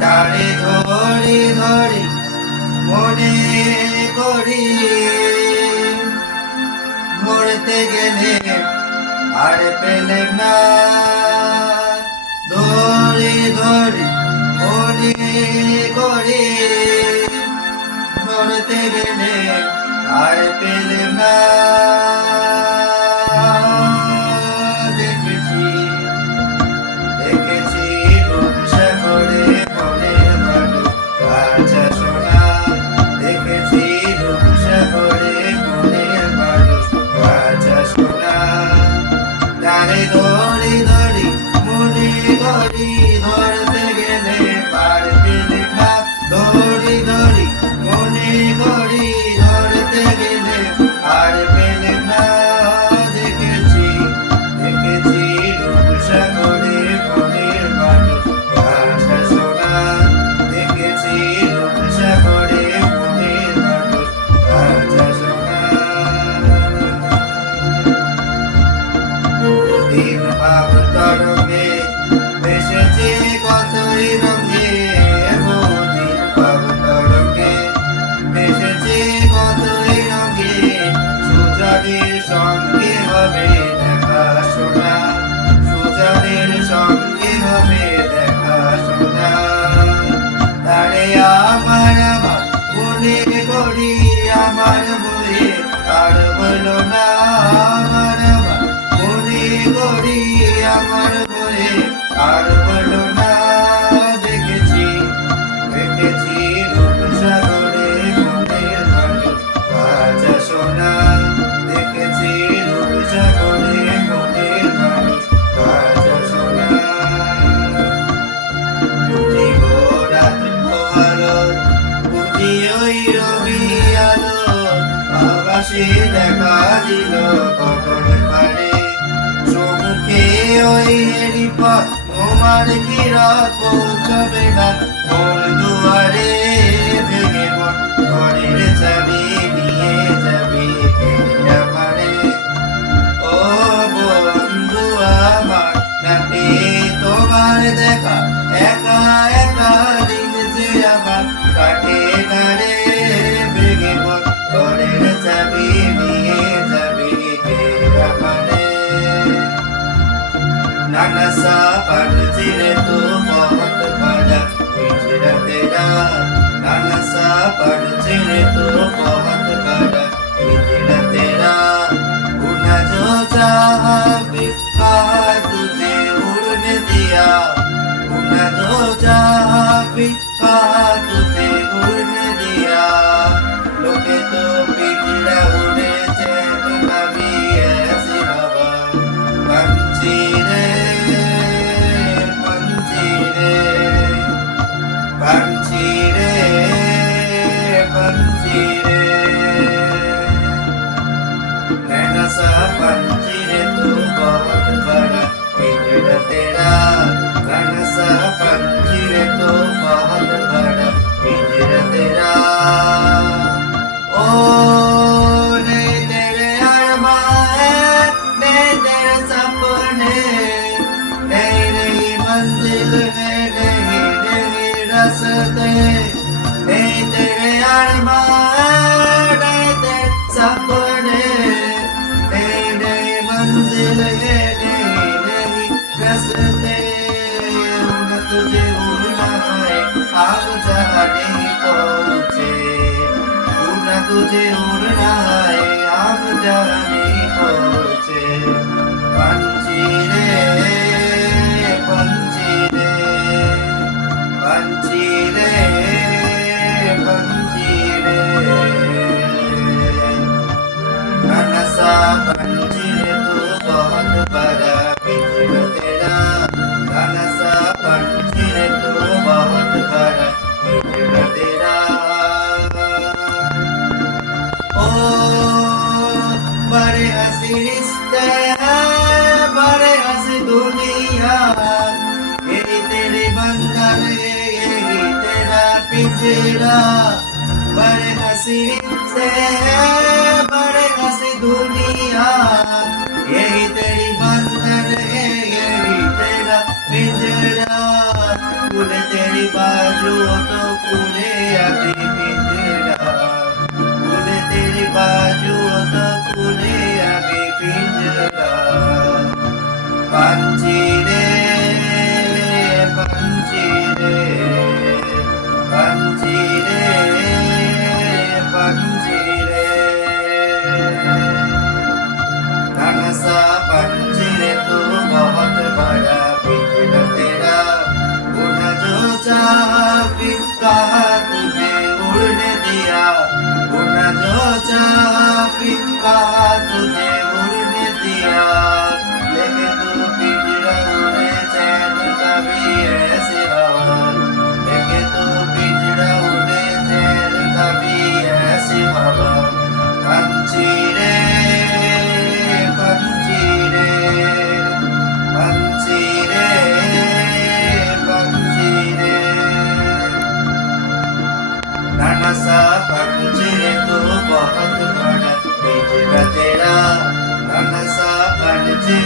তারে ধরি ধরি মনে করি, ধরতে গেলে আর পেলে না। ধরি ধরি মনে করি, ধরতে গেলে আর পেলে না। দেখেছি দেখেছি রূপসাগরে মনের মানুষ কাঁচা সোনা। দেখেছি রূপসাগরে মনের মানুষ কাঁচা সোনা। তারে ধরি ধরি মনে করি, ধরতে গেলে পার পেলে না। ধরি ধরি মনে করি, ধরতে গেলে আর পেলে না। দেখেছি দেখেছি রূপসাগরে মনের মানুষ কাঁচা সোনা। দেখেছি রূপসাগরে মনের মানুষ কাঁচা সোনা। দিন ভাব তরঙ্গে ভেসেছে কতই রঙে, দিন ভাব তরঙ্গে ভেসেছে কতই রঙে। সুজনের সঙ্গে হবে দেখা শোনা, সুজনের সঙ্গে হবে দেখা শোনা। তারে আমার আমার মনে করি, আমার বয়ে আর বলো না। আমার আমার মনে করি, আমার বয়ে আর বলো না। দেখেছি দেখেছি রূপসাগরে মনের মানুষ কাঁচা সোনা। দেখেছি রূপসাগরে মনের মানুষ কাঁচা সোনা। বুঝি গো রাত পোহালো, বুঝি ওই রবি আলো, আকাশে দেখা দিল কখন পারে। চোখে ওই হেরিপথ তোমার কি রাত পৌঁছবে না মোর দুয়ারে। ভেঙে মন ঘরের চাবি নিয়ে যাবি কে আমারে। ও বন্ধু আমার, না পেয়ে তোমার দেখা একা একা দিন যে আমার কাটে না রে। ভেঙে মন ঘরের চাবি নিয়ে যাবি কে আমারে। नाना सा पंछी तो बहुत बड़ा पिंजरा तेरा। नाना सा पंछी तो बहुत बड़ा पिंजरा तेरा। उड़ना जो चाहा भी कहा तुझे उड़ने दिया। उड़ना जो चाहा भी कहा तुझे उड़ने दिया। लोगे तो पिंजरा उड़े चैन कभी ऐसी हवा। पंछी रे पंछी रे पंछी रे, नैना सा पंछी रे तू बहुत बड़ा पिंजरा तेरा। नैना सा पंछी रे तू बहुत बड़ा पिंजरा तेरा। ओ नहीं तेरे अरमान, नहीं तेरे सपने, नहीं नहीं मंजिल है, नहीं नहीं रास्ते। नहीं तेरे अरमान, नहीं तेरे सपने, नहीं नहीं मंजिल है, नहीं नहीं रास्ते। उड़ना तुझे उड़ना है, आप जहाँ नहीं पहुँचे। उड़ना तुझे उड़ना है, आप जहाँ नहीं पहुँचे। पंछी रे पंछी रे पंछी रे पंछी रे। नाना सा पंछी रे तू बहुत बड़ा पिंजरा तेरा। नाना सा पंछी रे तू बहुत बड़ा पिंजरा तेरा। ओ बड़े हंसी रिश्ते हैं, बड़े हंसी दुनिया। यही तेरे बंधन है, यही तेरा पिंजरा। बड़े हंसी रिश्ते हैं, बड़े हंसी दुनिया। यही तेरी बंधन है, यही तेरा पिंजरा। उड़ तेरी बात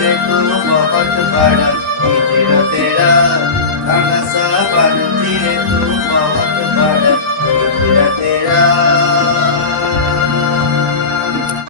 रे तू बहुत बड़ा हिजर तेरा खाना सा पंछी रे तू